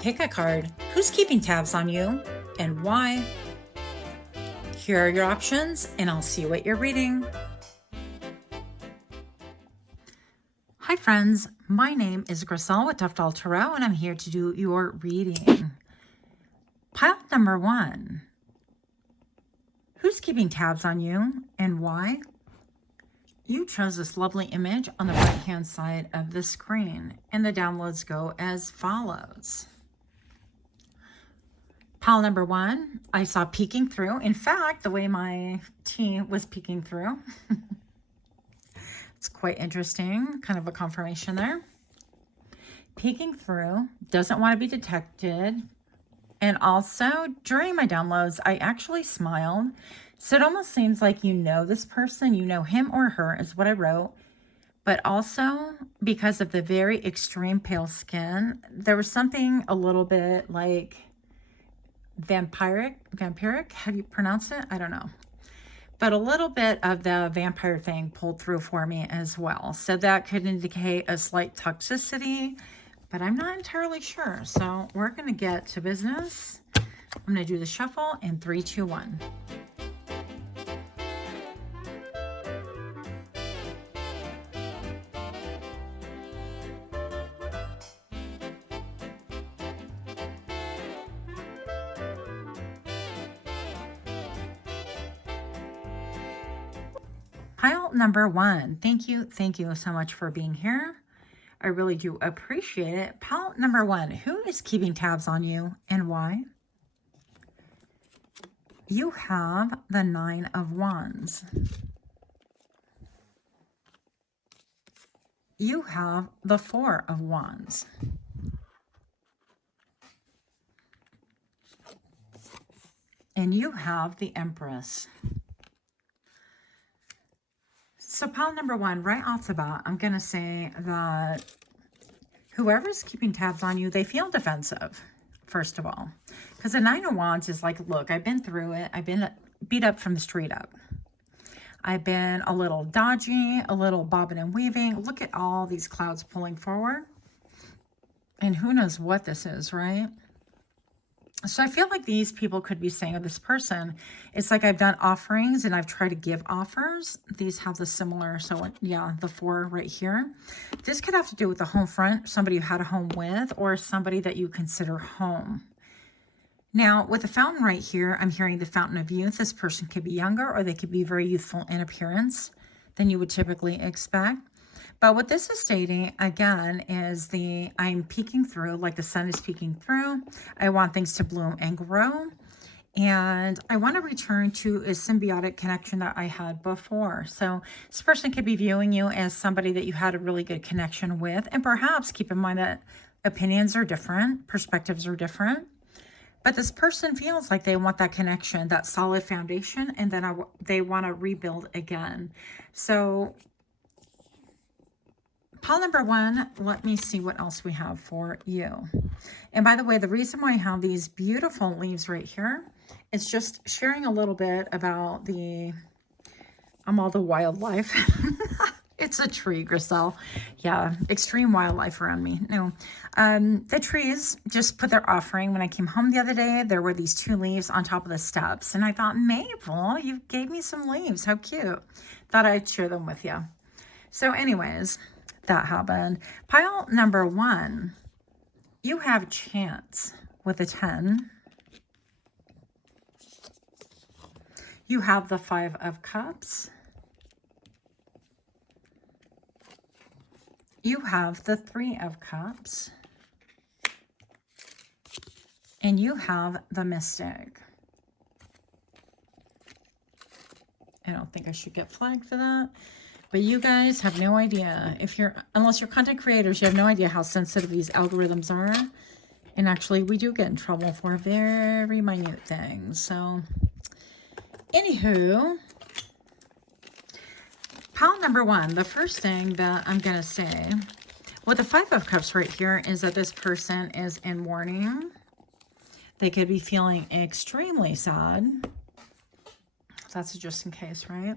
Pick a card. Who's keeping tabs on you and why? Here are your options, and I'll see what you're reading. Hi friends, my name is Griselle with Toughdolltarot, and I'm here to do your reading. Pile number 1. Who's keeping tabs on you and why? You chose this lovely image on the right-hand side of the screen, and the downloads go as follows. Pile number 1, I saw peeking through. In fact, the way my tea was peeking through. It's quite interesting, kind of a confirmation there. Peeking through, doesn't want to be detected. And also, during my downloads, I actually smiled. So it almost seems like you know this person, you know him or her is what I wrote. But also, because of the very extreme pale skin, there was something a little bit like vampiric, how do you pronounce it? I don't know. But a little bit of the vampire thing pulled through for me as well. So that could indicate a slight toxicity, but I'm not entirely sure. So we're going to get to business. I'm going to do the shuffle in 3, 2, 1. Pile number 1. Thank you so much for being here. I really do appreciate it. Pile number 1. Who is keeping tabs on you and why? You have the 9 of Wands. You have the 4 of Wands. And you have the Empress. So pile number 1, right off the bat, I'm going to say that whoever's keeping tabs on you, they feel defensive, first of all. Because the 9 of Wands is like, look, I've been through it. I've been beat up from the street up. I've been a little dodgy, a little bobbing and weaving. Look at all these clouds pulling forward. And who knows what this is, right? So I feel like these people could be saying of this person, it's like I've done offerings and I've tried to give offers. These have the similar, so yeah, the 4 right here. This could have to do with the home front, somebody you had a home with, or somebody that you consider home. Now, with the fountain right here, I'm hearing the fountain of youth. This person could be younger or they could be very youthful in appearance than you would typically expect. But what this is stating, again, is I'm peeking through, like the sun is peeking through. I want things to bloom and grow. And I want to return to a symbiotic connection that I had before. So this person could be viewing you as somebody that you had a really good connection with. And perhaps keep in mind that opinions are different, perspectives are different. But this person feels like they want that connection, that solid foundation, and then they want to rebuild again. So pile number 1, let me see what else we have for you. And by the way, the reason why I have these beautiful leaves right here is just sharing a little bit about all the wildlife. It's a tree, Griselle. Yeah, extreme wildlife around me. No, the trees just put their offering. When I came home the other day, there were these 2 leaves on top of the steps. And I thought, Mabel, you gave me some leaves. How cute. Thought I'd share them with you. So anyways, that happened. Pile number 1, you have chance with a 10. You have the 5 of Cups. You have the 3 of Cups. And you have the Mystic. I don't think I should get flagged for that. But you guys have no idea, unless you're content creators, you have no idea how sensitive these algorithms are. And actually, we do get in trouble for very minute things. So, anywho, pile number 1, the first thing that I'm going to say, with the 5 of Cups right here, is that this person is in mourning. They could be feeling extremely sad. That's just in case, right?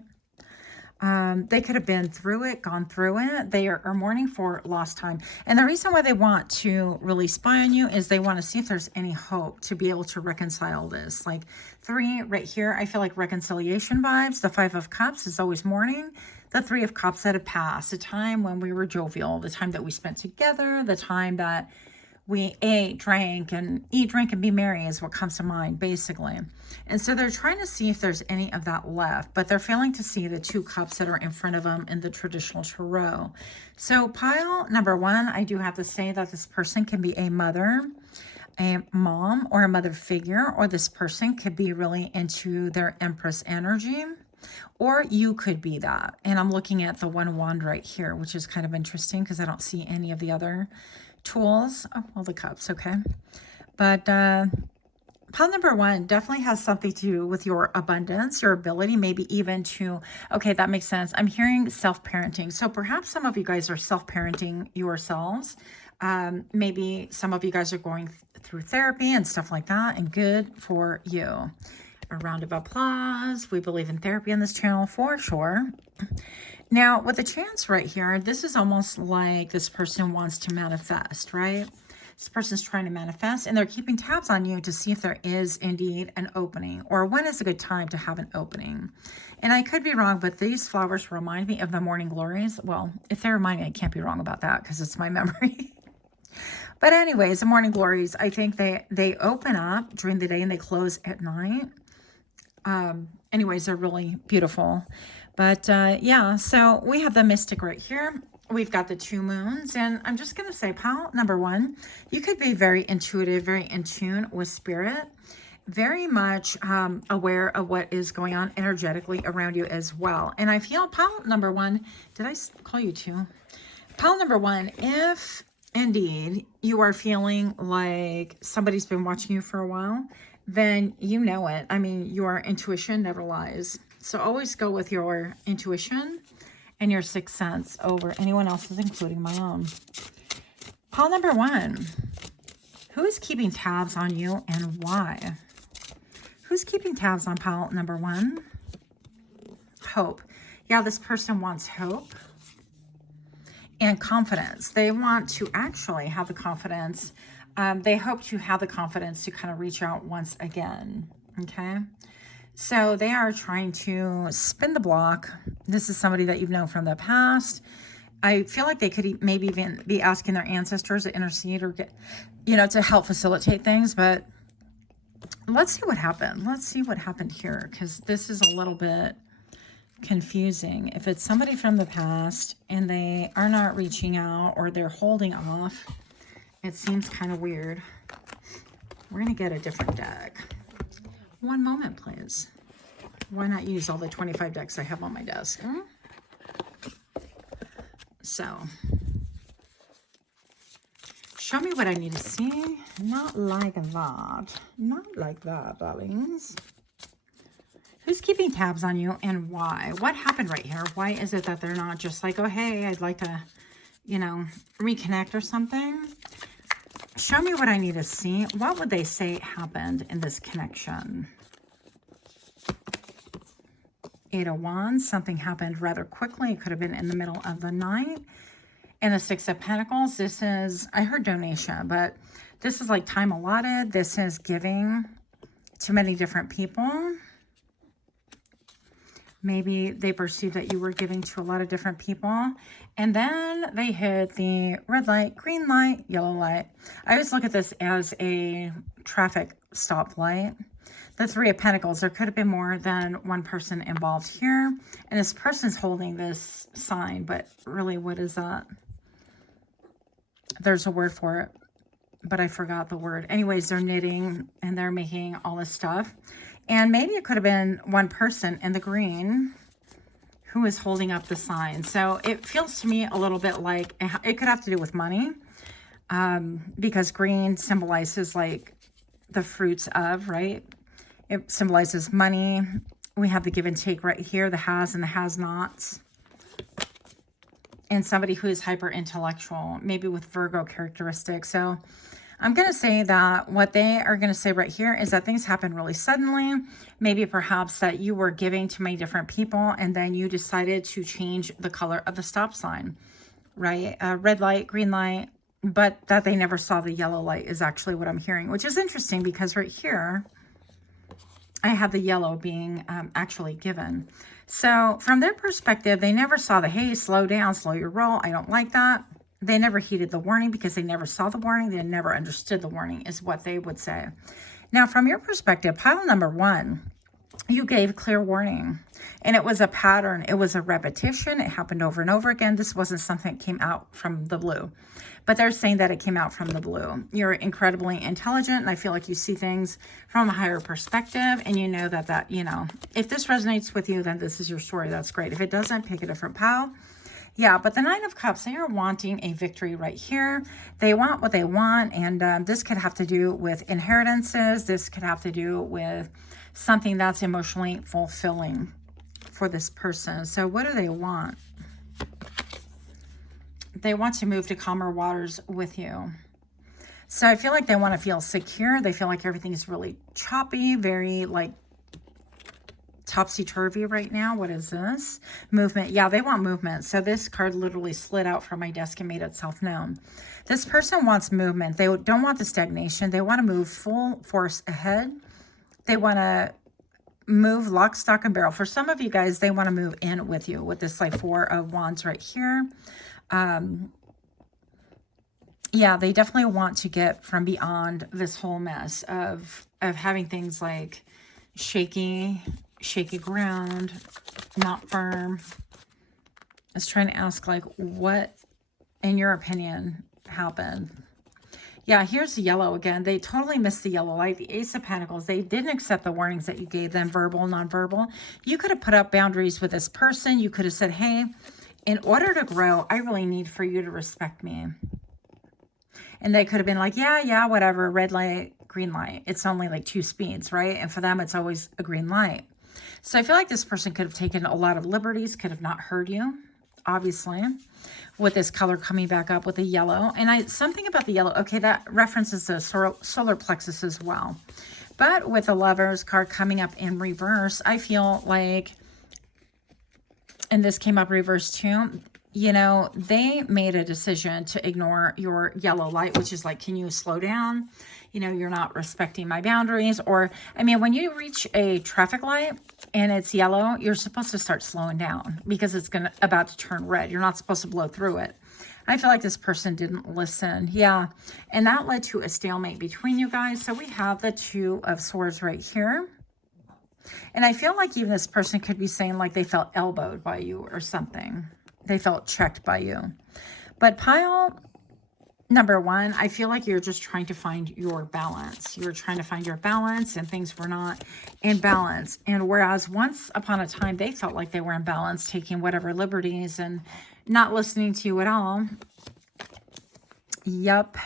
They could have been through it, gone through it. They are mourning for lost time. And the reason why they want to really spy on you is they want to see if there's any hope to be able to reconcile this. Like 3 right here, I feel like reconciliation vibes. The 5 of Cups is always mourning. The 3 of Cups that have passed. A time when we were jovial. The time that we spent together. The time that we ate, drank, and eat, drink, and be merry is what comes to mind, basically. And so they're trying to see if there's any of that left, but they're failing to see the 2 cups that are in front of them in the traditional tarot. So pile number 1, I do have to say that this person can be a mother, a mom, or a mother figure, or this person could be really into their Empress energy, or you could be that. And I'm looking at the 1 wand right here, which is kind of interesting because I don't see any of the other tools. Oh, well, the cups, okay. But pile number 1 definitely has something to do with your abundance, your ability, maybe even to, okay, that makes sense. I'm hearing self-parenting. So perhaps some of you guys are self-parenting yourselves. Maybe some of you guys are going through therapy and stuff like that, and good for you. A round of applause. We believe in therapy on this channel for sure. Now, with the chance right here, this is almost like this person wants to manifest, right? This person's trying to manifest, and they're keeping tabs on you to see if there is indeed an opening, or when is a good time to have an opening. And I could be wrong, but these flowers remind me of the morning glories. Well, if they remind me, I can't be wrong about that because it's my memory. But anyways, the morning glories, I think they open up during the day and they close at night. Anyways, they're really beautiful. But yeah, so we have the mystic right here. We've got the 2 moons, and I'm just going to say, pile number 1, you could be very intuitive, very in tune with spirit, very much aware of what is going on energetically around you as well. And I feel pile number 1, did I call you 2? Pile number 1, if indeed you are feeling like somebody's been watching you for a while, then you know it. I mean, your intuition never lies. So always go with your intuition and your 6th sense over anyone else's, including my own. Pile number 1. Who is keeping tabs on you and why? Who's keeping tabs on pile number 1? Hope. Yeah, this person wants hope and confidence. They want to actually have the confidence. They hope to have the confidence to kind of reach out once again. Okay. So they are trying to spin the block. This is somebody that you've known from the past. I feel like they could maybe even be asking their ancestors to intercede or get, to help facilitate things. But let's see what happened. Let's see what happened here, because this is a little bit confusing. If it's somebody from the past and they are not reaching out or they're holding off, it seems kind of weird. We're going to get a different deck. One moment, please. Why not use all the 25 decks I have on my desk? So, show me what I need to see. Not like that. Not like that, darlings. Who's keeping tabs on you and why? What happened right here? Why is it that they're not just like, oh, hey, I'd like to, reconnect or something? Show me what I need to see. What would they say happened in this connection? 8 of Wands. Something happened rather quickly. It could have been in the middle of the night. And the 6 of Pentacles. This is, I heard donation, but this is like time allotted. This is giving to many different people. Maybe they perceived that you were giving to a lot of different people. And then they hit the red light, green light, yellow light. I always look at this as a traffic stop light. The 3 of Pentacles, there could have been more than one person involved here. And this person's holding this sign, but really, what is that? There's a word for it, but I forgot the word. Anyways, they're knitting and they're making all this stuff. And maybe it could have been one person in the green who is holding up the sign. So it feels to me a little bit like it could have to do with money, because green symbolizes like the fruits of, right? It symbolizes money. We have the give and take right here, the has and the has-nots. And somebody who is hyper intellectual, maybe with Virgo characteristics. So I'm going to say that what they are going to say right here is that things happen really suddenly. Maybe perhaps that you were giving to many different people and then you decided to change the color of the stop sign, right? Red light, green light, but that they never saw the yellow light is actually what I'm hearing, which is interesting because right here, I have the yellow being actually given. So from their perspective, they never saw the, hey, slow down, slow your roll. I don't like that. They never heeded the warning because they never saw the warning. They never understood the warning is what they would say. Now, from your perspective, pile number 1, you gave clear warning. And it was a pattern. It was a repetition. It happened over and over again. This wasn't something that came out from the blue. But they're saying that it came out from the blue. You're incredibly intelligent, and I feel like you see things from a higher perspective, and you know that, you know, if this resonates with you, then this is your story. That's great. If it doesn't, pick a different pile. Yeah, but the Nine of Cups, they are wanting a victory right here. They want what they want, and this could have to do with inheritances. This could have to do with something that's emotionally fulfilling for this person. So what do they want? They want to move to calmer waters with you. So I feel like they want to feel secure. They feel like everything is really choppy, very like topsy-turvy right now. What is this? Movement. Yeah, they want movement. So this card literally slid out from my desk and made itself known. This person wants movement. They don't want the stagnation. They want to move full force ahead. They want to move lock, stock, and barrel. For some of you guys, they want to move in with you with this like 4 of Wands right here. Yeah, they definitely want to get from beyond this whole mess of having things like shaky ground, not firm. I was trying to ask, like, what, in your opinion, happened? Yeah, here's the yellow again. They totally missed the yellow light. The Ace of Pentacles, they didn't accept the warnings that you gave them, verbal, nonverbal. You could have put up boundaries with this person. You could have said, hey, in order to grow, I really need for you to respect me. And they could have been like, yeah, whatever, red light, green light. It's only like 2 speeds, right? And for them, it's always a green light. So I feel like this person could have taken a lot of liberties, could have not heard you, obviously, with this color coming back up with the yellow. And something about the yellow, okay, that references the solar plexus as well. But with the Lovers card coming up in reverse, I feel like, and this came up reverse too, you know, they made a decision to ignore your yellow light, which is like, can you slow down? You know, you're not respecting my boundaries. Or, I mean, when you reach a traffic light and it's yellow, you're supposed to start slowing down because it's about to turn red. You're not supposed to blow through it. I feel like this person didn't listen. Yeah. And that led to a stalemate between you guys. So we have the 2 of Swords right here. And I feel like even this person could be saying like they felt elbowed by you or something. They felt checked by you. But pile number 1, I feel like you're just trying to find your balance. You're trying to find your balance and things were not in balance. And whereas once upon a time, they felt like they were in balance, taking whatever liberties and not listening to you at all. Yep.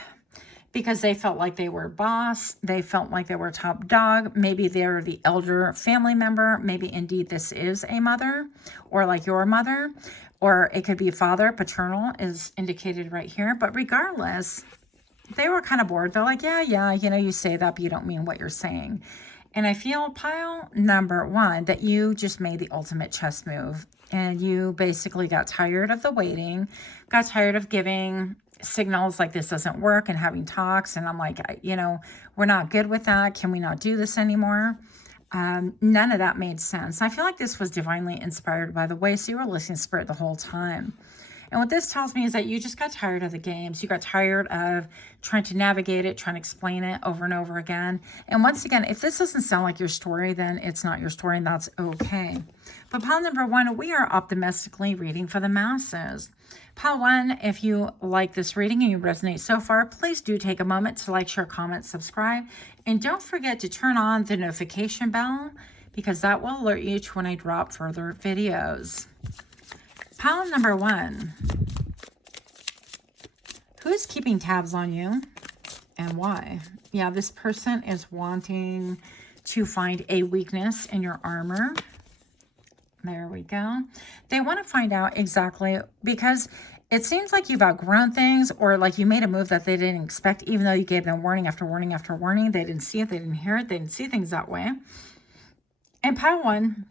Because they felt like they were boss. They felt like they were top dog. Maybe they're the elder family member. Maybe indeed this is a mother or like your mother. Or it could be father, paternal is indicated right here. But regardless, they were kind of bored. They're like, yeah, you know, you say that, but you don't mean what you're saying. And I feel pile number 1 that you just made the ultimate chess move. And you basically got tired of the waiting, got tired of giving signals like this doesn't work and having talks. And I'm like, you know, we're not good with that. Can we not do this anymore? None of that made sense. I feel like this was divinely inspired by the way, so you were listening to Spirit the whole time. And what this tells me is that you just got tired of the games. You got tired of trying to navigate it, trying to explain it over and over again. And once again, if this doesn't sound like your story, then it's not your story, and that's okay. But pile number 1, we are optimistically reading for the masses. Pile 1, if you like this reading and you resonate so far, please do take a moment to like, share, comment, subscribe. And don't forget to turn on the notification bell because that will alert you to when I drop further videos. Pile number 1. Who is keeping tabs on you and why? Yeah, this person is wanting to find a weakness in your armor. There we go. They want to find out exactly, because It seems like you've outgrown things, or like you made a move that they didn't expect, even though you gave them warning after warning after warning. They didn't see it. They didn't hear it. They didn't see things that way. And pile one,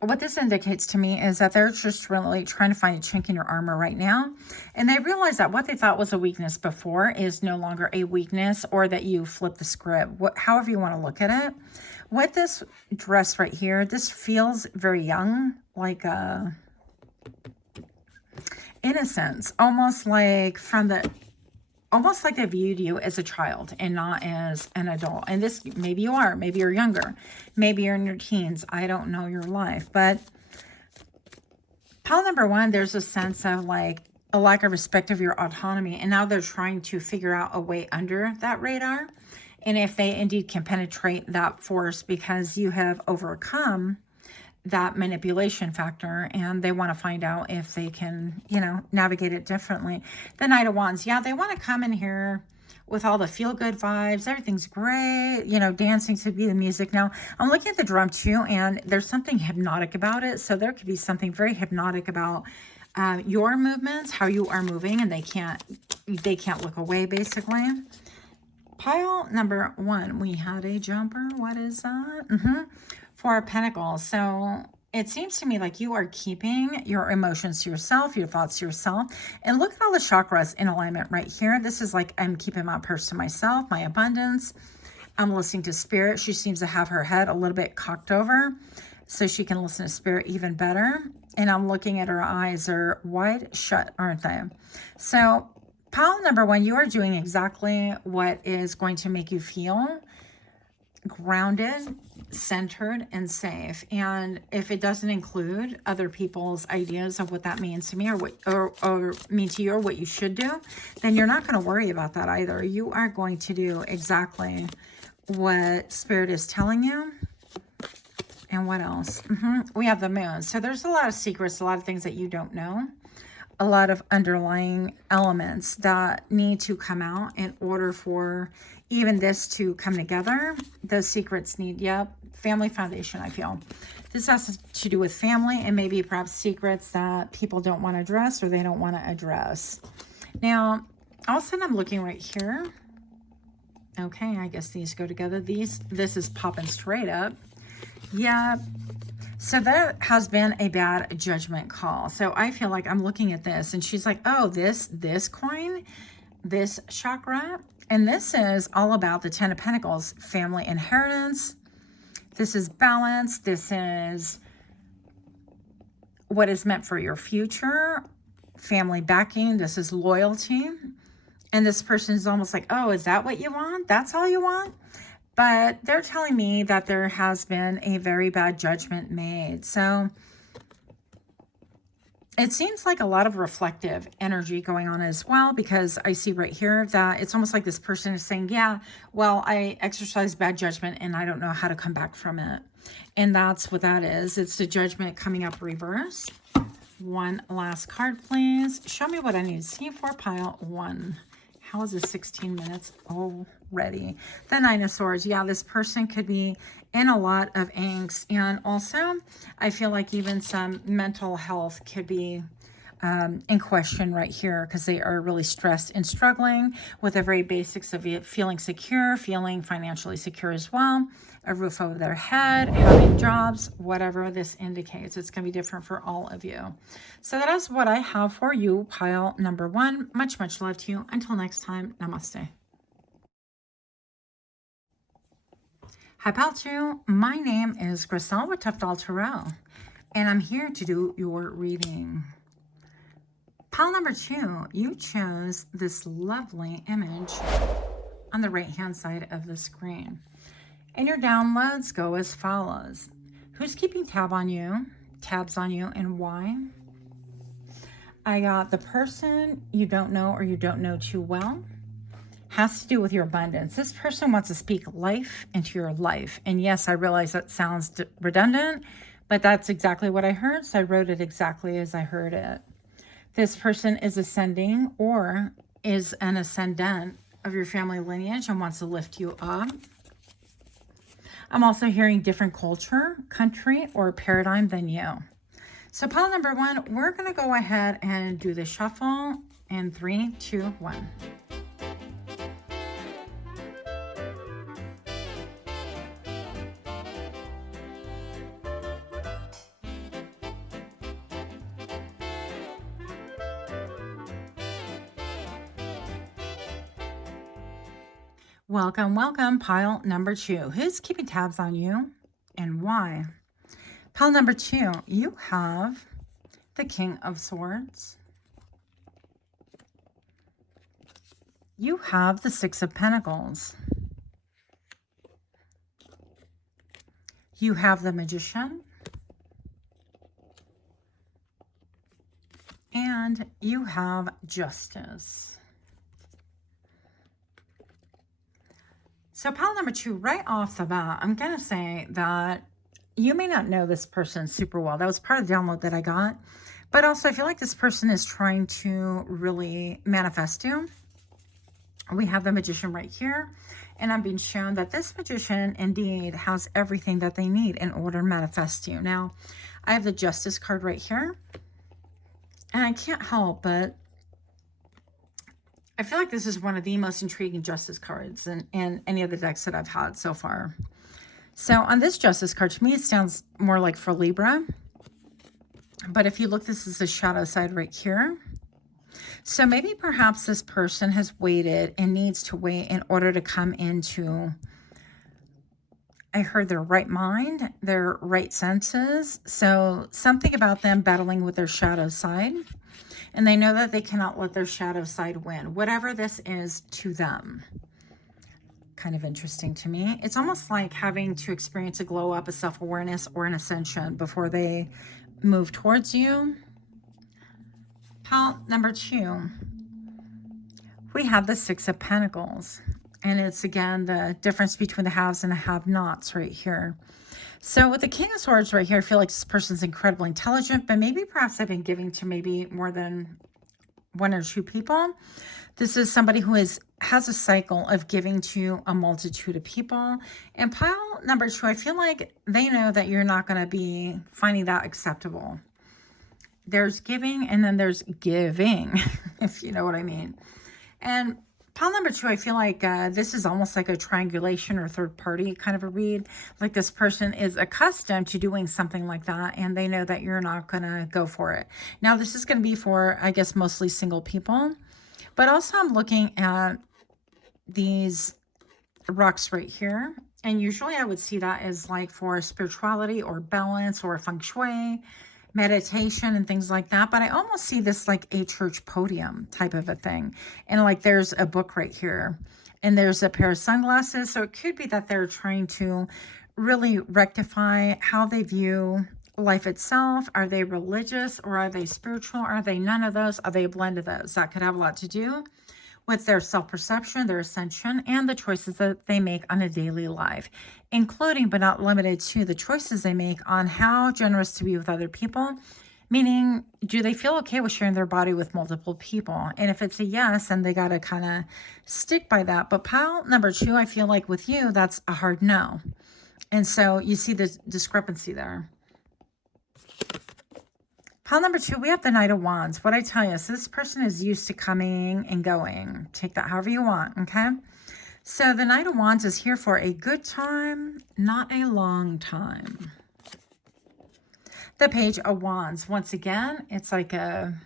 what this indicates to me is that they're just really trying to find a chink in your armor right now. And they realize that what they thought was a weakness before is no longer a weakness, or that you flip the script, however you want to look at it. With this dress right here, this feels very young, like innocence, almost like they viewed you as a child and not as an adult. And this, maybe you are, maybe you're younger, maybe you're in your teens. I don't know your life, but pile number one, there's a sense of like a lack of respect of your autonomy. And now they're trying to figure out a way under that radar. And if they indeed can penetrate that force, because you have overcome that manipulation factor, and they want to find out if they can, you know, navigate it differently. The Knight of Wands, yeah, they want to come in here with all the feel-good vibes. Everything's great, you know, dancing to be the music. Now, I'm looking at the drum too, and there's something hypnotic about it. So there could be something very hypnotic about your movements, how you are moving, and they can't look away, basically. Pile number one, we had a jumper. What is that? Four of Pentacles. So it seems to me like you are keeping your emotions to yourself, your thoughts to yourself. And look at all the chakras in alignment right here. This is like, I'm keeping my purse to myself, my abundance. I'm listening to Spirit. She seems to have her head a little bit cocked over so she can listen to Spirit even better. And I'm looking at her eyes. They're wide shut, aren't they? So pile number one, you are doing exactly what is going to make you feel grounded, centered, and safe. And if it doesn't include other people's ideas of what that means to me, or what or mean to you, or what you should do, then you're not going to worry about that either. You are going to do exactly what Spirit is telling you. And what else? We have the Moon. So there's a lot of secrets, a lot of things that you don't know, a lot of underlying elements that need to come out in order for even this to come together. Those secrets need, family foundation, I feel. This has to do with family, and maybe perhaps secrets that people don't want to address, or they don't want to address. Now, all of a sudden I'm looking right here. Okay, I guess these go together. This is popping straight up. Yeah. So that has been a bad judgment call. So I feel like I'm looking at this, and she's like, oh, this coin, this chakra, and this is all about the Ten of Pentacles, family inheritance. This is balance. This is what is meant for your future, family backing. This is loyalty. And this person is almost like, oh, is that what you want? That's all you want? But they're telling me that there has been a very bad judgment made. So it seems like a lot of reflective energy going on as well, because I see right here that it's almost like this person is saying, yeah, well, I exercised bad judgment and I don't know how to come back from it. And that's what that is. It's the judgment coming up reversed. One last card, please. Show me what I need to see for pile one. How is this 16 minutes already? The Nine of Swords. Yeah, this person could be in a lot of angst. And also, I feel like even some mental health could be in question right here, because they are really stressed and struggling with the very basics of it, feeling secure, feeling financially secure as well, a roof over their head, having jobs, whatever this indicates. It's going to be different for all of you. So that is what I have for you, pile number one. Much, much love to you. Until next time, namaste. Hi, pile two. My name is Griselle with Toughdolltarot, and I'm here to do your reading. Pile number two, you chose this lovely image on the right-hand side of the screen. And your downloads go as follows. Who's keeping tabs on you, and why? I got the person you don't know, or you don't know too well. Has to do with your abundance. This person wants to speak life into your life. And yes, I realize that sounds redundant, but that's exactly what I heard. So I wrote it exactly as I heard it. This person is ascending, or is an ascendant of your family lineage, and wants to lift you up. I'm also hearing different culture, country, or paradigm than you. So pile number one, we're going to go ahead and do the shuffle in 3, 2, 1. Welcome, welcome, pile number 2. Who's keeping tabs on you and why? Pile number 2, you have the King of Swords. You have the Six of Pentacles. You have the Magician. And you have Justice. So pile number 2, right off the bat, I'm going to say that you may not know this person super well. That was part of the download that I got. But also, I feel like this person is trying to really manifest you. We have the Magician right here. And I'm being shown that this Magician indeed has everything that they need in order to manifest you. Now, I have the Justice card right here. And I can't help but I feel like this is one of the most intriguing Justice cards in any of the decks that I've had so far. So on this Justice card, to me, it sounds more like for Libra. But if you look, this is the shadow side right here. So maybe perhaps this person has waited and needs to wait in order to come into, I heard, their right mind, their right senses. So something about them battling with their shadow side. And they know that they cannot let their shadow side win, whatever this is to them. Kind of interesting to me. It's almost like having to experience a glow up, a self-awareness, or an ascension before they move towards you. Pile number 2, we have the Six of Pentacles. And it's, again, the difference between the haves and the have-nots right here. So with the King of Swords right here, I feel like this person's incredibly intelligent, but maybe perhaps they've been giving to maybe more than 1 or 2 people. This is somebody who has a cycle of giving to a multitude of people. And pile number 2, I feel like they know that you're not going to be finding that acceptable. There's giving and then there's giving, if you know what I mean. And pile number 2, I feel like this is almost like a triangulation or third party kind of a read. Like this person is accustomed to doing something like that, and they know that you're not going to go for it. Now, this is going to be for, I guess, mostly single people. But also I'm looking at these rocks right here. And usually I would see that as like for spirituality or balance or feng shui, meditation and things like that. But I almost see this like a church podium type of a thing. And like there's a book right here. And there's a pair of sunglasses. So it could be that they're trying to really rectify how they view life itself. Are they religious or are they spiritual? Are they none of those? Are they a blend of those? That could have a lot to do with their self-perception, their ascension, and the choices that they make on a daily life, including but not limited to the choices they make on how generous to be with other people. Meaning, do they feel okay with sharing their body with multiple people? And if it's a yes, then they got to kind of stick by that. But pile number 2, I feel like with you, that's a hard no. And so you see the discrepancy there. Pile number 2, we have the Knight of Wands. What I tell you, so this person is used to coming and going. Take that however you want, okay? So the Knight of Wands is here for a good time, not a long time. The Page of Wands. Once again, it's like a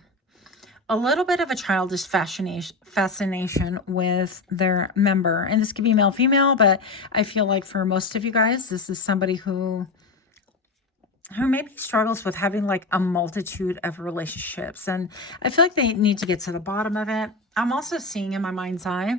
little bit of a childish fascination with their member. And this could be male, female, but I feel like for most of you guys, this is somebody who maybe struggles with having like a multitude of relationships. And I feel like they need to get to the bottom of it. I'm also seeing in my mind's eye,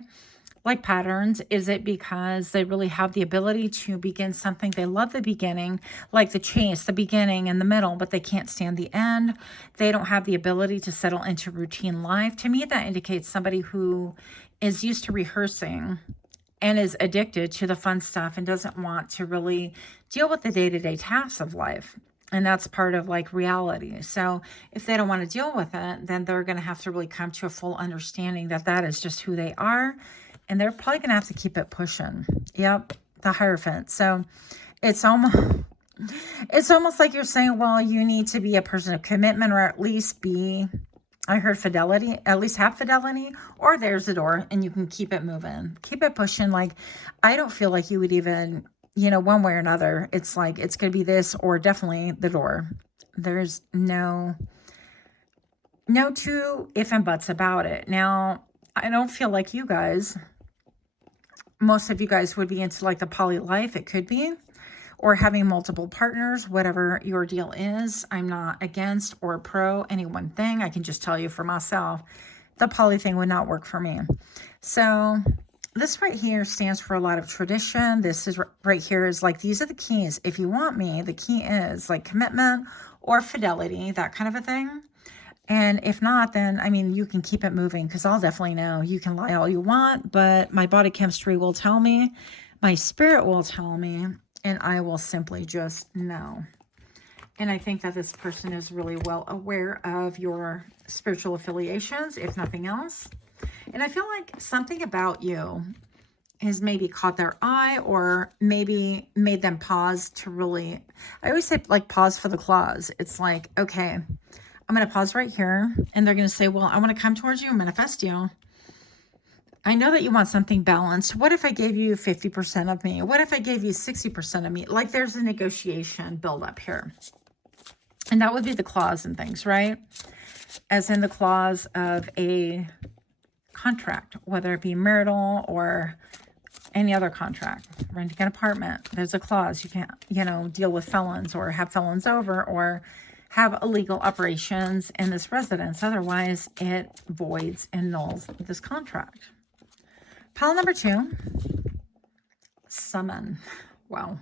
like patterns. Is it because they really have the ability to begin something? They love the beginning, like the chase, the beginning and the middle, but they can't stand the end. They don't have the ability to settle into routine life. To me, that indicates somebody who is used to rehearsing and is addicted to the fun stuff and doesn't want to really deal with the day-to-day tasks of life. And that's part of like reality. So if they don't want to deal with it, then they're going to have to really come to a full understanding that that is just who they are. And they're probably going to have to keep it pushing. Yep, the Hierophant. So it's almost, It's almost like you're saying, well, you need to be a person of commitment, or at least be, I heard fidelity, at least have fidelity, or there's the door and you can keep it moving, keep it pushing. Like, I don't feel like you would even, one way or another, it's like, it's going to be this or definitely the door. There's no two if and buts about it. Now, I don't feel like you guys, most of you guys would be into like the poly life. It could be, or having multiple partners, whatever your deal is. I'm not against or pro any one thing. I can just tell you for myself, the poly thing would not work for me. So this right here stands for a lot of tradition. This is right here is like, these are the keys. If you want me, the key is like commitment or fidelity, that kind of a thing. And if not, then, I mean, you can keep it moving, because I'll definitely know. You can lie all you want, but my body chemistry will tell me, my spirit will tell me, and I will simply just know. And I think that this person is really well aware of your spiritual affiliations, if nothing else. And I feel like something about you has maybe caught their eye, or maybe made them pause to really, I always say like pause for the claws. It's like, okay, I'm going to pause right here, and they're going to say, well, I want to come towards you and manifest you. I know that you want something balanced. What if I gave you 50% of me? What if I gave you 60% of me? Like, there's a negotiation build up here. And that would be the clause and things, right? As in the clause of a contract, whether it be marital or any other contract, renting an apartment. There's a clause. You can't, deal with felons or have felons over or have illegal operations in this residence. Otherwise, it voids and nulls this contract. Pile number 2, summon. Wow.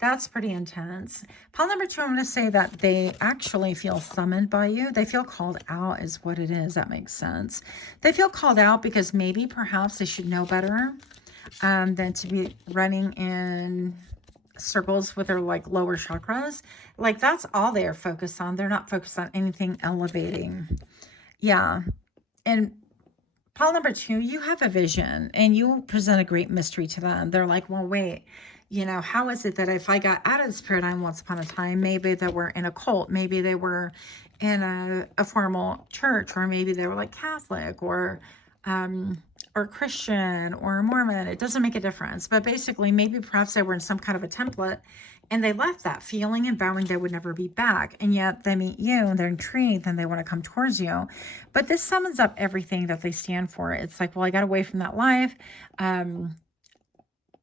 That's pretty intense. Pile number 2, I'm going to say that they actually feel summoned by you. They feel called out is what it is. That makes sense. They feel called out because maybe perhaps they should know better than to be running in circles with their like lower chakras. Like, that's all they are focused on. They're not focused on anything elevating. Yeah. And pile number 2, you have a vision and you present a great mystery to them. They're like, well, wait, how is it that if I got out of this paradigm once upon a time, maybe they were in a cult, maybe they were in a formal church, or maybe they were like Catholic or Christian or Mormon. It doesn't make a difference. But basically, maybe perhaps they were in some kind of a template and they left that feeling and vowing they would never be back. And yet they meet you and they're intrigued and they want to come towards you. But this summons up everything that they stand for. It's like, well, I got away from that life.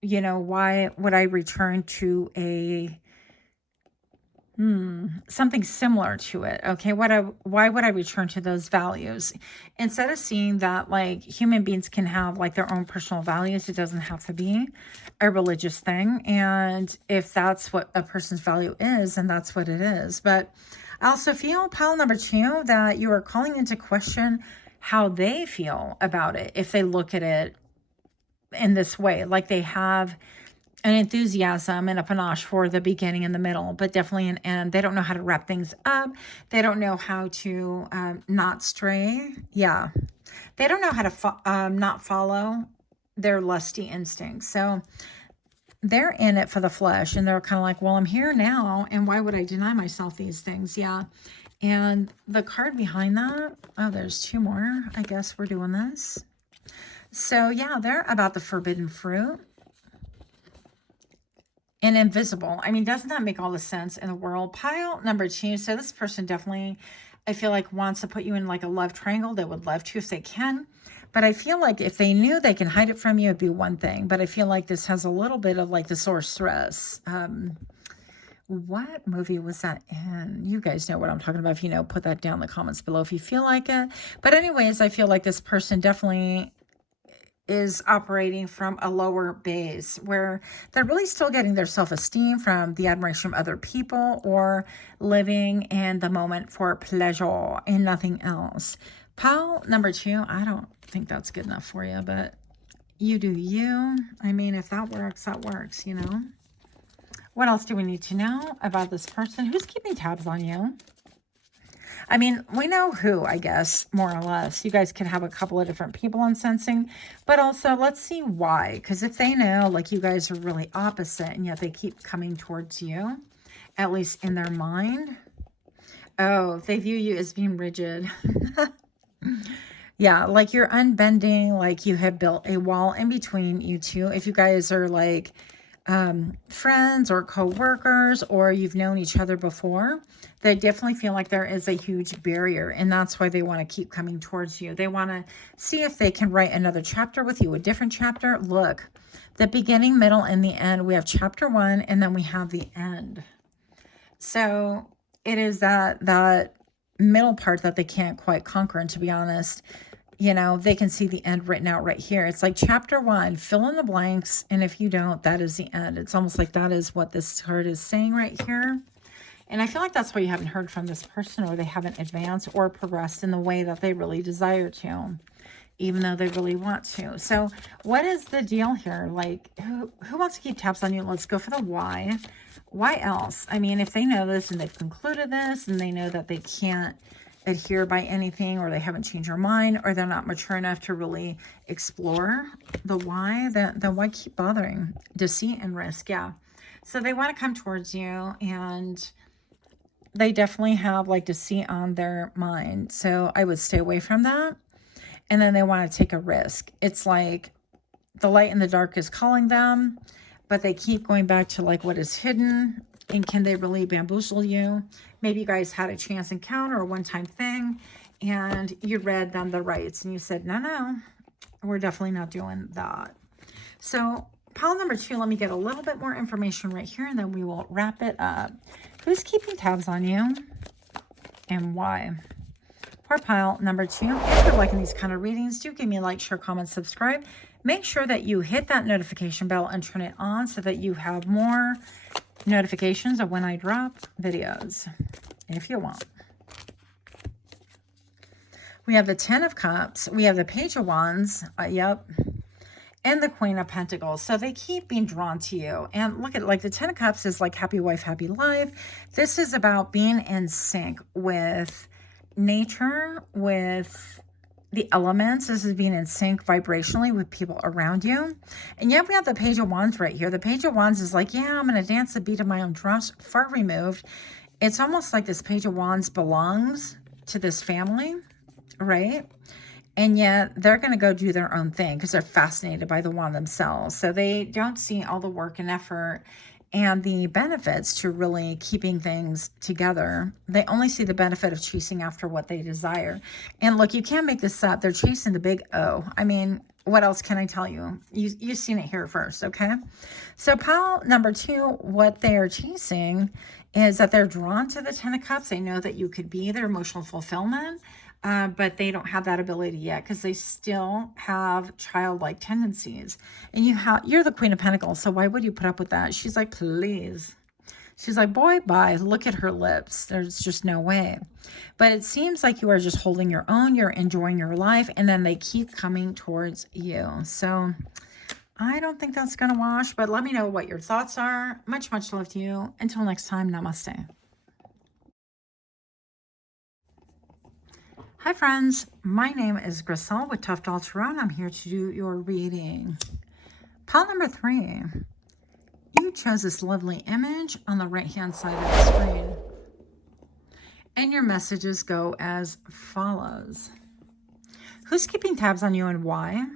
Why would I return to something similar to it? Okay, why would I return to those values? Instead of seeing that like human beings can have like their own personal values, it doesn't have to be a religious thing. And if that's what a person's value is, then that's what it is. But I also feel, pile number 2, that you are calling into question how they feel about it if they look at it in this way. Like, they have an enthusiasm and a panache for the beginning and the middle, but definitely an end. They don't know how to wrap things up. They don't know how to not stray. Yeah. They don't know how to not follow their lusty instincts. So they're in it for the flesh, and they're kind of like, well, I'm here now, and why would I deny myself these things? Yeah. And the card behind that, oh, there's 2 more. I guess we're doing this. So yeah, they're about the forbidden fruit. And invisible. I mean, doesn't that make all the sense in the world? Pile number 2. So this person definitely, I feel like, wants to put you in like a love triangle. They would love to if they can. But I feel like if they knew they can hide it from you, it'd be one thing. But I feel like this has a little bit of like the sorceress. What movie was that in? You guys know what I'm talking about. If you know, put that down in the comments below if you feel like it. But anyways, I feel like this person definitely is operating from a lower base where they're really still getting their self-esteem from the admiration of other people, or living in the moment for pleasure and nothing else. Pile number 2, I don't think that's good enough for you, but you do you. I mean, if that works, that works, What else do we need to know about this person? Who's keeping tabs on you? I mean, we know who, I guess, more or less. You guys could have a couple of different people on sensing, but also let's see why. Because if they know, like, you guys are really opposite and yet they keep coming towards you, at least in their mind. Oh, they view you as being rigid. Yeah, like you're unbending, like you have built a wall in between you two. If you guys are like friends or co-workers, or you've known each other before, they definitely feel like there is a huge barrier, and that's why they want to keep coming towards you. They want to see if they can write another chapter with you, a different chapter. Look, the beginning, middle, and the end. We have chapter 1, and then we have the end. So it is that middle part that they can't quite conquer. And to be honest, you know, they can see the end written out right here. It's like chapter 1, fill in the blanks. And if you don't, that is the end. It's almost like that is what this card is saying right here. And I feel like that's why you haven't heard from this person, or they haven't advanced or progressed in the way that they really desire to, even though they really want to. So what is the deal here? Like, who wants to keep tabs on you? Let's go for the why. Why else? I mean, if they know this and they've concluded this and they know that they can't adhere by anything, or they haven't changed their mind, or they're not mature enough to really explore the why, then why keep bothering? Deceit and risk, yeah. So they want to come towards you, and they definitely have like deceit on their mind. So I would stay away from that. And then they want to take a risk. It's like the light and the dark is calling them, but they keep going back to like what is hidden. And can they really bamboozle you? Maybe you guys had a chance encounter, a one-time thing, and you read them the rights and you said, no, we're definitely not doing that. So pile number 2, let me get a little bit more information right here, and then we will wrap it up. Who's keeping tabs on you and why? For pile number 2, if you're liking these kind of readings, do give me a like, share, comment, subscribe. Make sure that you hit that notification bell and turn it on so that you have more notifications of when I drop videos, if you want. We have the 10 of Cups. We have the Page of Wands. Yep. And the Queen of Pentacles. So they keep being drawn to you. And look at, like, the 10 of Cups is like happy wife, happy life. This is about being in sync with nature, with the elements. This is being in sync vibrationally with people around you. And yet we have the Page of Wands right here. The Page of Wands is like, yeah, I'm going to dance the beat of my own drums, far removed. It's almost like this Page of Wands belongs to this family, right? And yet they're going to go do their own thing because they're fascinated by the wand themselves. So they don't see all the work and effort and the benefits to really keeping things together. They only see the benefit of chasing after what they desire. And look, you can't make this up. They're chasing the big O. I mean, what else can I tell you? You've seen it here first, okay? So pile number 2, what they are chasing is that they're drawn to the 10 of Cups. They know that you could be their emotional fulfillment. But they don't have that ability yet because they still have childlike tendencies. And you're the Queen of Pentacles, so why would you put up with that? She's like, please. She's like, boy, bye. Look at her lips. There's just no way. But it seems like you are just holding your own. You're enjoying your life, and then they keep coming towards you. So I don't think that's going to wash, but let me know what your thoughts are. Much, much love to you. Until next time, namaste. Hi friends, my name is Griselle with Toughdolltarot, and I'm here to do your reading. Pile number 3, you chose this lovely image on the right hand side of the screen. And your messages go as follows. Who's keeping tabs on you and why?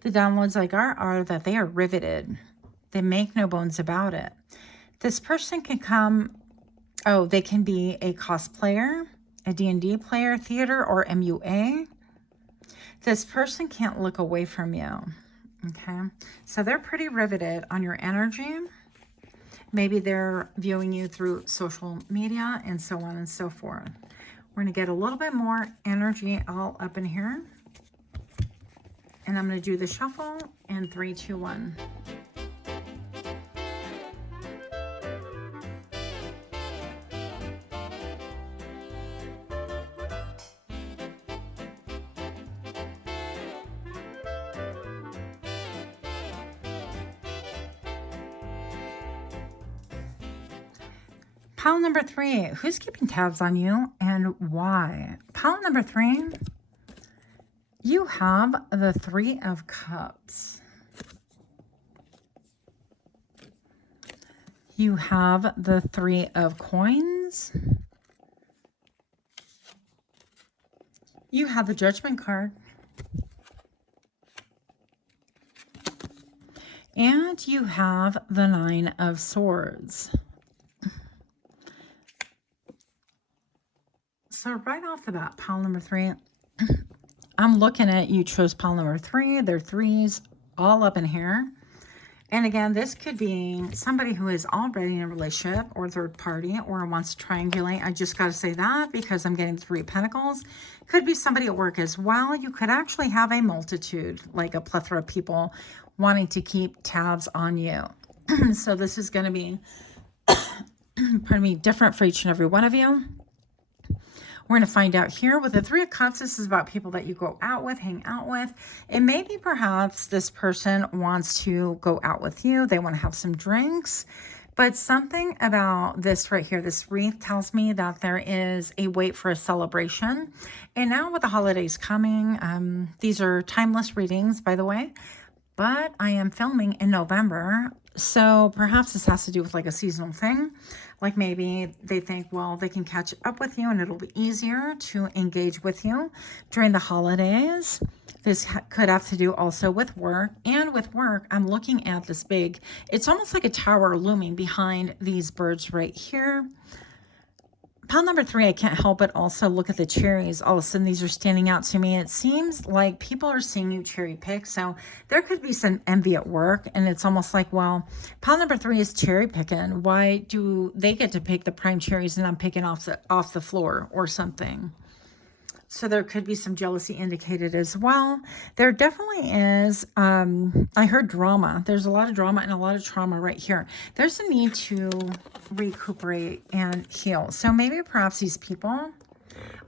The downloads I got are that they are riveted. They make no bones about it. This person can they can be a cosplayer, a D&D player, theater, or MUA. This person can't look away from you, okay? So they're pretty riveted on your energy. Maybe they're viewing you through social media and so on and so forth. We're going to get a little bit more energy all up in here. And I'm going to do the shuffle in 3, 2, 1. Pile number 3, who's keeping tabs on you and why? Pile number 3, you have the 3 of Cups. You have the 3 of Coins. You have the Judgment card. And you have the 9 of Swords. So right off the bat, pile number 3, I'm looking at, you chose pile number 3. They're 3s all up in here. And again, this could be somebody who is already in a relationship or third party or wants to triangulate. I just got to say that because I'm getting 3 pentacles. Could be somebody at work as well. You could actually have a multitude, like a plethora of people wanting to keep tabs on you. So this is going to be, pardon me, different for each and every one of you. We're going to find out here with the 3 of Cups. This is about people that you go out with, hang out with. And maybe perhaps this person wants to go out with you. They want to have some drinks. But something about this right here, this wreath, tells me that there is a wait for a celebration. And now with the holidays coming, these are timeless readings, by the way. But I am filming in November. So perhaps this has to do with like a seasonal thing. Like maybe they think, well, they can catch up with you and it'll be easier to engage with you during the holidays. This could have to do also with work. And with work, I'm looking at this big, it's almost like a tower looming behind these birds right here. Pile number 3, I can't help but also look at the cherries. All of a sudden, these are standing out to me. It seems like people are seeing you cherry pick. So there could be some envy at work. And it's almost like, well, pile number 3 is cherry picking. Why do they get to pick the prime cherries and I'm picking off the floor or something? So there could be some jealousy indicated as well. There definitely is, I heard drama. There's a lot of drama and a lot of trauma right here. There's a need to recuperate and heal. So maybe perhaps these people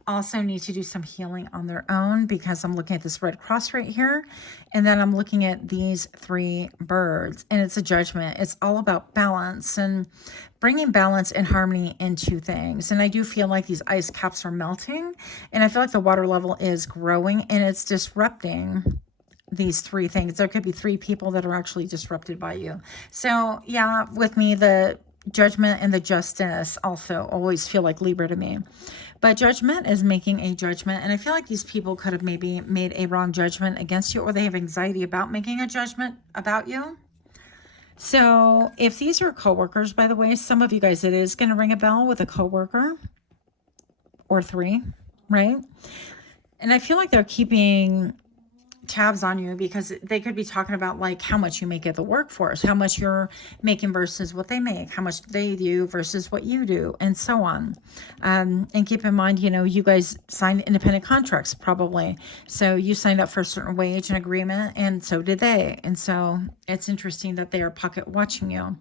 also need to do some healing on their own, because I'm looking at this red cross right here. And then I'm looking at these 3 birds, and it's a judgment. It's all about balance and bringing balance and harmony into things. And I do feel like these ice caps are melting, and I feel like the water level is growing, and it's disrupting these 3 things. There could be 3 people that are actually disrupted by you. So yeah, with me, the Judgment and the Justice also always feel like Libra to me. But Judgment is making a judgment, and I feel like these people could have maybe made a wrong judgment against you, or they have anxiety about making a judgment about you. So if these are coworkers, by the way, some of you guys, it is going to ring a bell with a coworker or 3, right? And I feel like they're keeping tabs on you because they could be talking about like how much you make at the workforce, how much you're making versus what they make, how much they do versus what you do, and so on. And keep in mind, you know, you guys signed independent contracts probably. So you signed up for a certain wage and agreement, and so did they. And so it's interesting that they are pocket watching you.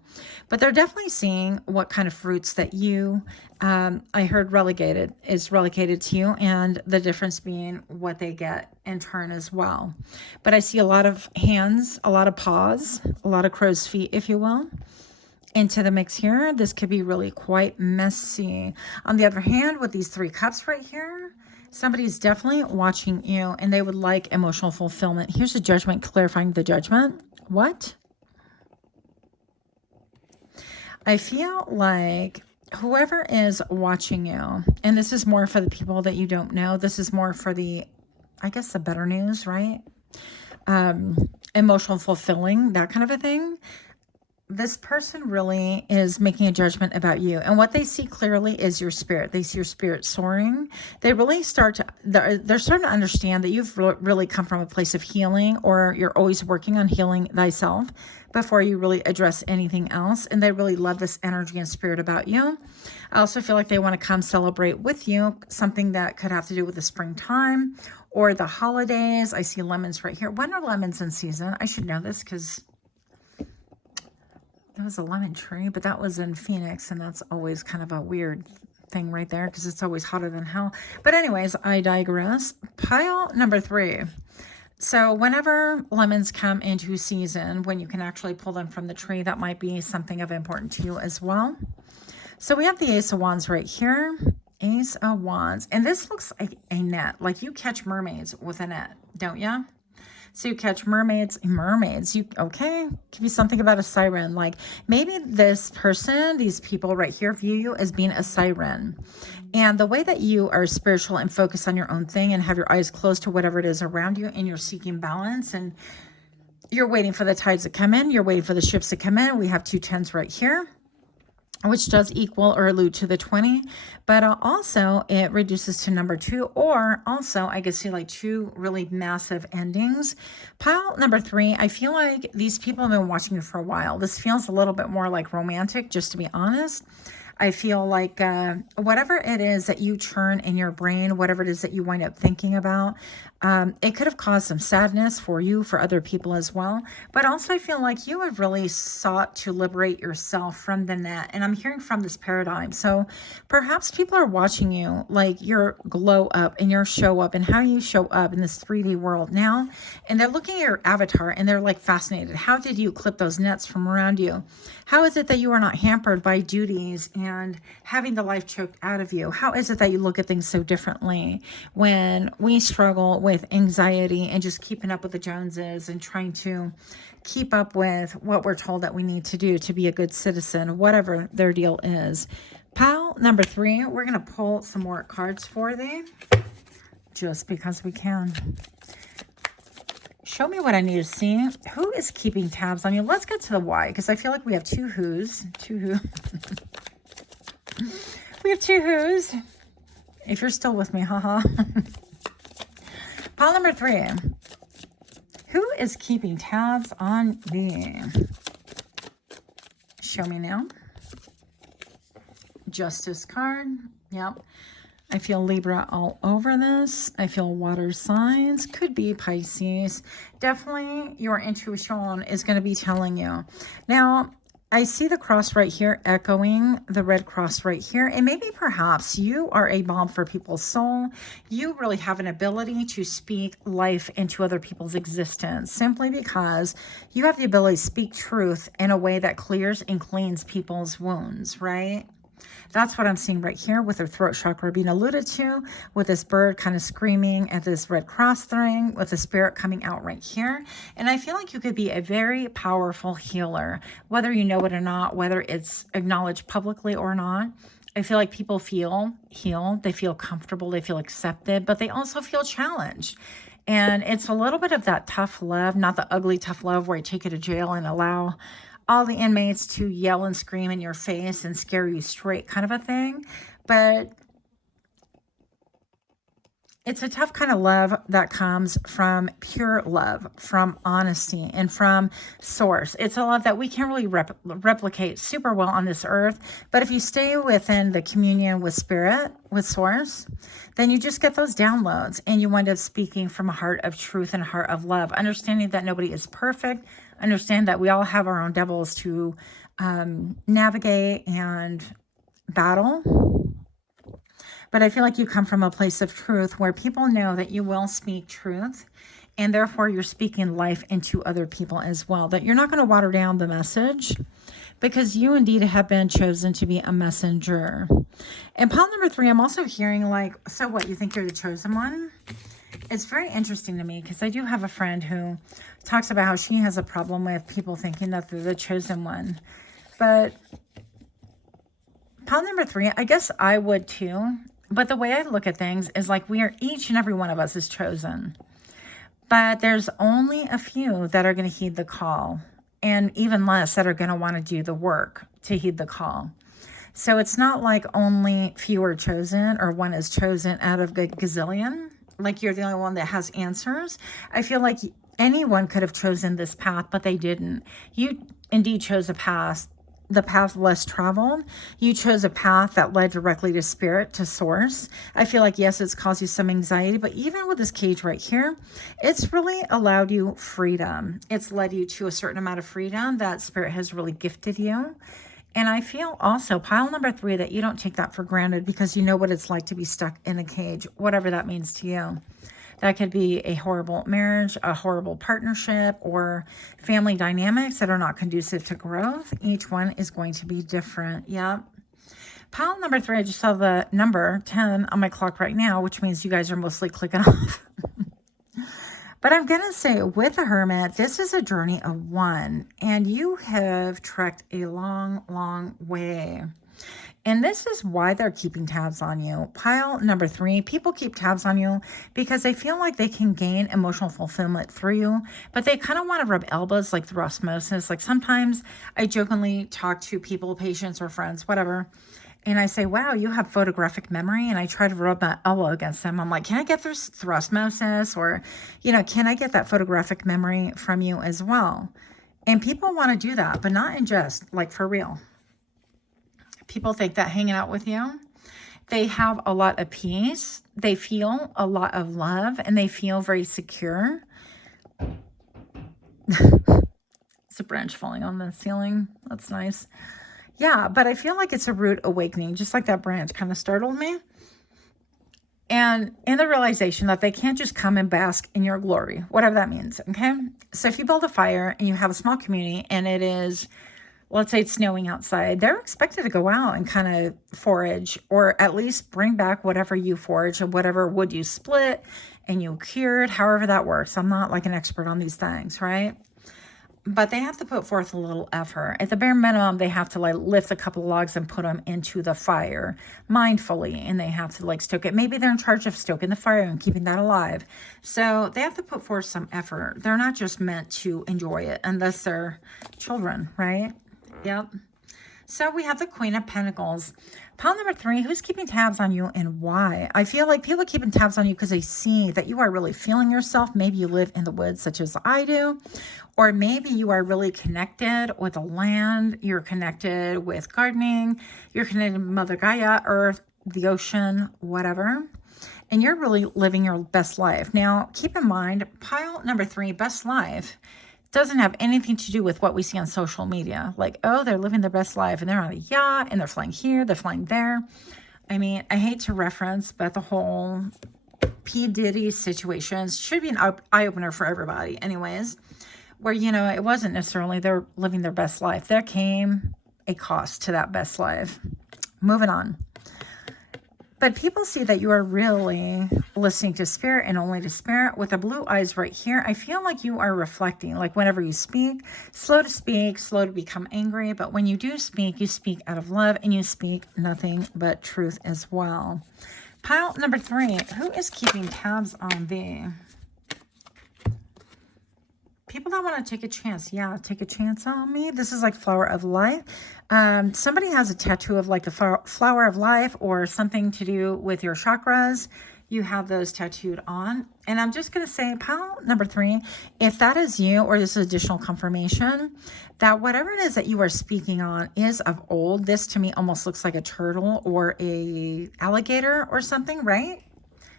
But they're definitely seeing what kind of fruits that you, I heard is relegated to you, and the difference being what they get in turn as well. But I see a lot of hands, a lot of paws, a lot of crow's feet, if you will, into the mix here. This could be really quite messy. On the other hand, with these 3 cups right here, somebody's definitely watching you and they would like emotional fulfillment. Here's a judgment, clarifying the judgment. What? I feel like whoever is watching you, and this is more for the people that you don't know, this is more for the, I guess, the better news, right? Emotional fulfilling, that kind of a thing. This person really is making a judgment about you. And what they see clearly is your spirit. They see your spirit soaring. They really they're starting to understand that you've really come from a place of healing, or you're always working on healing thyself before you really address anything else. And they really love this energy and spirit about you. I also feel like they want to come celebrate with you, something that could have to do with the springtime or the holidays. I see lemons right here. When are lemons in season? I should know this because that was a lemon tree, but that was in Phoenix, and that's always kind of a weird thing right there because it's always hotter than hell. But anyways, I digress. Pile number 3. So whenever lemons come into season, when you can actually pull them from the tree, that might be something of importance to you as well. So we have the Ace of Wands right here. Ace of Wands. And this looks like a net. Like you catch mermaids with a net, don't you? So you catch mermaids. Okay, could be something about a siren. Like maybe this person, these people right here view you as being a siren. And the way that you are spiritual and focus on your own thing and have your eyes closed to whatever it is around you, and you're seeking balance, and you're waiting for the tides to come in. You're waiting for the ships to come in. We have 2 10s right here, which does equal or allude to the 20, but also it reduces to number 2, or also I could see like 2 really massive endings. Pile number 3, I feel like these people have been watching you for a while. This feels a little bit more like romantic, just to be honest. I feel like whatever it is that you churn in your brain, whatever it is that you wind up thinking about, it could have caused some sadness for you, for other people as well. But also I feel like you have really sought to liberate yourself from the net. And I'm hearing from this paradigm. So perhaps people are watching you, like your glow up and your show up and how you show up in this 3D world now. And they're looking at your avatar and they're like fascinated. How did you clip those nets from around you? How is it that you are not hampered by duties and having the life choked out of you? How is it that you look at things so differently when we struggle with anxiety and just keeping up with the Joneses and trying to keep up with what we're told that we need to do to be a good citizen, whatever their deal is? Pile number 3, we're going to pull some more cards for them just because we can. Show me what I need to see. Who is keeping tabs on you? Let's get to the why, because I feel like we have 2 who's. 2 who. We have 2 who's. If you're still with me, haha. Pile number 3. Who is keeping tabs on me? Show me now. Justice card. Yep. I feel Libra all over this. I feel water signs. Could be Pisces. Definitely your intuition is going to be telling you. Now, I see the cross right here echoing the red cross right here. And maybe perhaps you are a balm for people's soul. You really have an ability to speak life into other people's existence simply because you have the ability to speak truth in a way that clears and cleans people's wounds, right? That's what I'm seeing right here with her throat chakra being alluded to, with this bird kind of screaming at this red cross thing, with the spirit coming out right here. And I feel like you could be a very powerful healer, whether you know it or not, whether it's acknowledged publicly or not. I feel like people feel healed, they feel comfortable, they feel accepted, but they also feel challenged. And it's a little bit of that tough love, not the ugly tough love where you take you to jail and allow all the inmates to yell and scream in your face and scare you straight kind of a thing. But it's a tough kind of love that comes from pure love, from honesty, and from source. It's a love that we can't really replicate super well on this earth. But if you stay within the communion with spirit, with source, then you just get those downloads and you wind up speaking from a heart of truth and a heart of love, understanding that nobody is perfect. Understand that we all have our own devils to navigate and battle. But I feel like you come from a place of truth where people know that you will speak truth, and therefore you're speaking life into other people as well, that you're not going to water down the message because you indeed have been chosen to be a messenger. And pile number 3, I'm also hearing like, so what, you think you're the chosen one? It's very interesting to me because I do have a friend who talks about how she has a problem with people thinking that they're the chosen one. But pile number 3, I guess I would too. But the way I look at things is like we are, each and every one of us is chosen. But there's only a few that are going to heed the call, and even less that are going to want to do the work to heed the call. So it's not like only few are chosen or one is chosen out of a gazillion. Like you're the only one that has answers. I feel like anyone could have chosen this path, but they didn't. You indeed chose a path, the path less traveled. You chose a path that led directly to spirit, to source. I feel like, yes, it's caused you some anxiety, but even with this cage right here, it's really allowed you freedom. It's led you to a certain amount of freedom that spirit has really gifted you. And I feel also, pile number 3, that you don't take that for granted because you know what it's like to be stuck in a cage, whatever that means to you. That could be a horrible marriage, a horrible partnership, or family dynamics that are not conducive to growth. Each one is going to be different. Yep. Pile number 3, I just saw the number 10 on my clock right now, which means you guys are mostly clicking off. But I'm going to say with the Hermit, this is a journey of 1, and you have trekked a long, long way. And this is why they're keeping tabs on you. Pile number 3, people keep tabs on you because they feel like they can gain emotional fulfillment through you, but they kind of want to rub elbows like through osmosis. Like sometimes I jokingly talk to people, patients or friends, whatever, and I say, wow, you have photographic memory. And I try to rub that elbow against them. I'm like, can I get through osmosis? Or, you know, can I get that photographic memory from you as well? And people want to do that, but not in jest, like for real. People think that hanging out with you, they have a lot of peace. They feel a lot of love and they feel very secure. It's a branch falling on the ceiling. That's nice. Yeah, but I feel like it's a rude awakening, just like that branch kind of startled me. And in the realization that they can't just come and bask in your glory, whatever that means, okay? So if you build a fire and you have a small community and it is, let's say it's snowing outside, they're expected to go out and kind of forage, or at least bring back whatever you forage and whatever wood you split and you cured, however that works. I'm not like an expert on these things, right? But they have to put forth a little effort. At the bare minimum, they have to like lift a couple of logs and put them into the fire mindfully, and they have to like stoke it. Maybe they're in charge of stoking the fire and keeping that alive. So they have to put forth some effort. They're not just meant to enjoy it unless they're children, right? Yep. So we have the Queen of Pentacles. Pile number 3, who's keeping tabs on you and why? I feel like people are keeping tabs on you because they see that you are really feeling yourself. Maybe you live in the woods such as I do, or maybe you are really connected with the land. You're connected with gardening. You're connected with Mother Gaia, Earth, the ocean, whatever. And you're really living your best life. Now, keep in mind, pile number 3, best life, doesn't have anything to do with what we see on social media. Like, oh, they're living their best life and they're on a yacht and they're flying here, they're flying there. I mean, I hate to reference, but the whole P. Diddy situation should be an eye-opener for everybody anyways, where, you know, it wasn't necessarily they're living their best life. There came a cost to that best life. Moving on. But people see that you are really listening to spirit and only to spirit. With the blue eyes right here, I feel like you are reflecting. Like whenever you speak, slow to become angry. But when you do speak, you speak out of love and you speak nothing but truth as well. Pile number 3, who is keeping tabs on thee? People that want to take a chance. Yeah, take a chance on me. This is like flower of life. Somebody has a tattoo of like the flower of life or something to do with your chakras. You have those tattooed on. And I'm just going to say, pile number 3, if that is you, or this is additional confirmation, that whatever it is that you are speaking on is of old. This to me almost looks like a turtle or a alligator or something, right?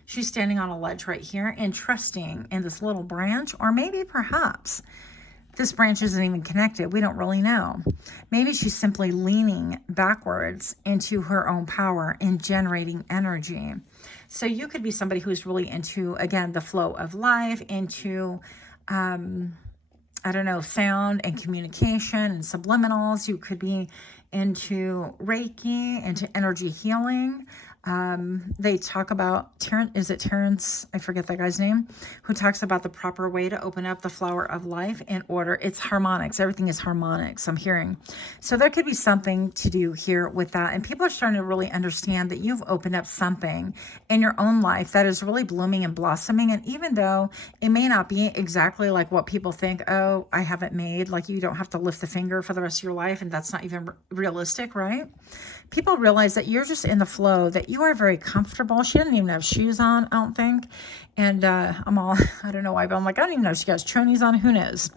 She's standing on a ledge right here and trusting in this little branch, or maybe perhaps this branch isn't even connected. We don't really know. Maybe she's simply leaning backwards into her own power and generating energy. So you could be somebody who's really into, again, the flow of life, into, I don't know, sound and communication and subliminals. You could be into Reiki, into energy healing. They talk about, Terrence? I forget that guy's name, who talks about the proper way to open up the flower of life in order. It's harmonics. Everything is harmonics, I'm hearing. So there could be something to do here with that. And people are starting to really understand that you've opened up something in your own life that is really blooming and blossoming. And even though it may not be exactly like what people think, oh, I haven't made, like you don't have to lift the finger for the rest of your life. And that's not even realistic, right? People realize that you're just in the flow, that you are very comfortable. She didn't even have shoes on, I don't think. And I'm all, I don't know why, but I'm like, I don't even know if she has chonies on. Who knows?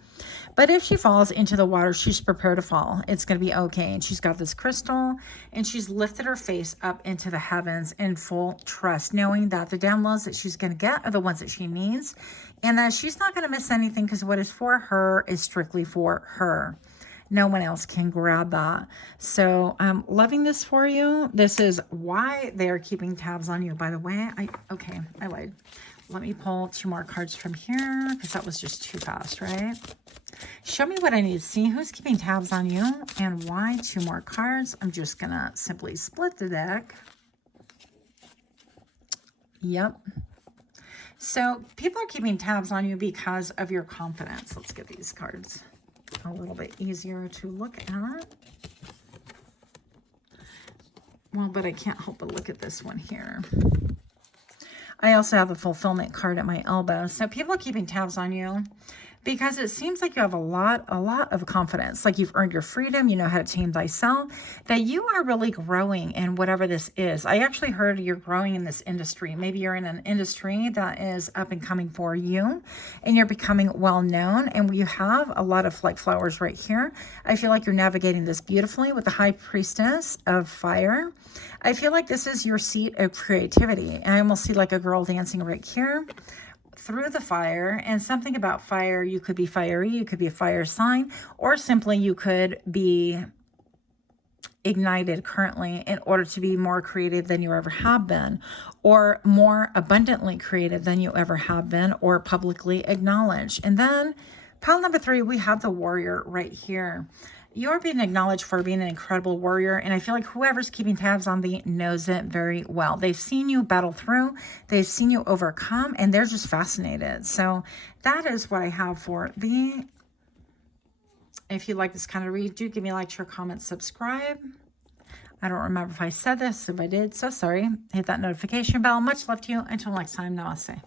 But if she falls into the water, she's prepared to fall. It's going to be okay. And she's got this crystal and she's lifted her face up into the heavens in full trust, knowing that the downloads that she's going to get are the ones that she needs. And that she's not going to miss anything because what is for her is strictly for her. No one else can grab that. So I'm loving this for you. This is why they are keeping tabs on you. By the way, I lied. Let me pull 2 more cards from here because that was just too fast, right? show me what I need to see. Who's keeping tabs on you and why? 2 more cards. I'm just going to simply split the deck. Yep. So people are keeping tabs on you because of your confidence. Let's get these cards a little bit easier to look at. Well, but I can't help but look at this one here. I also have the fulfillment card at my elbow. So people are keeping tabs on you because it seems like you have a lot of confidence. Like you've earned your freedom. You know how to tame thyself. That you are really growing in whatever this is. I actually heard you're growing in this industry. Maybe you're in an industry that is up and coming for you. And you're becoming well known. And you have a lot of like flowers right here. I feel like you're navigating this beautifully with the High Priestess of Fire. I feel like this is your seat of creativity. And I almost see like a girl dancing right here through the fire. And something about fire, you could be fiery, you could be a fire sign, or simply you could be ignited currently in order to be more creative than you ever have been, or more abundantly creative than you ever have been, or publicly acknowledged. And then pile number 3, we have the warrior right here. You're being acknowledged for being an incredible warrior, and I feel like whoever's keeping tabs on thee knows it very well. They've seen you battle through, they've seen you overcome, and they're just fascinated. So that is what I have for thee. If you like this kind of read, do give me a like, share, comment, subscribe. I don't remember if I said this. If I did, so sorry. Hit that notification bell. Much love to you. Until next time, namaste.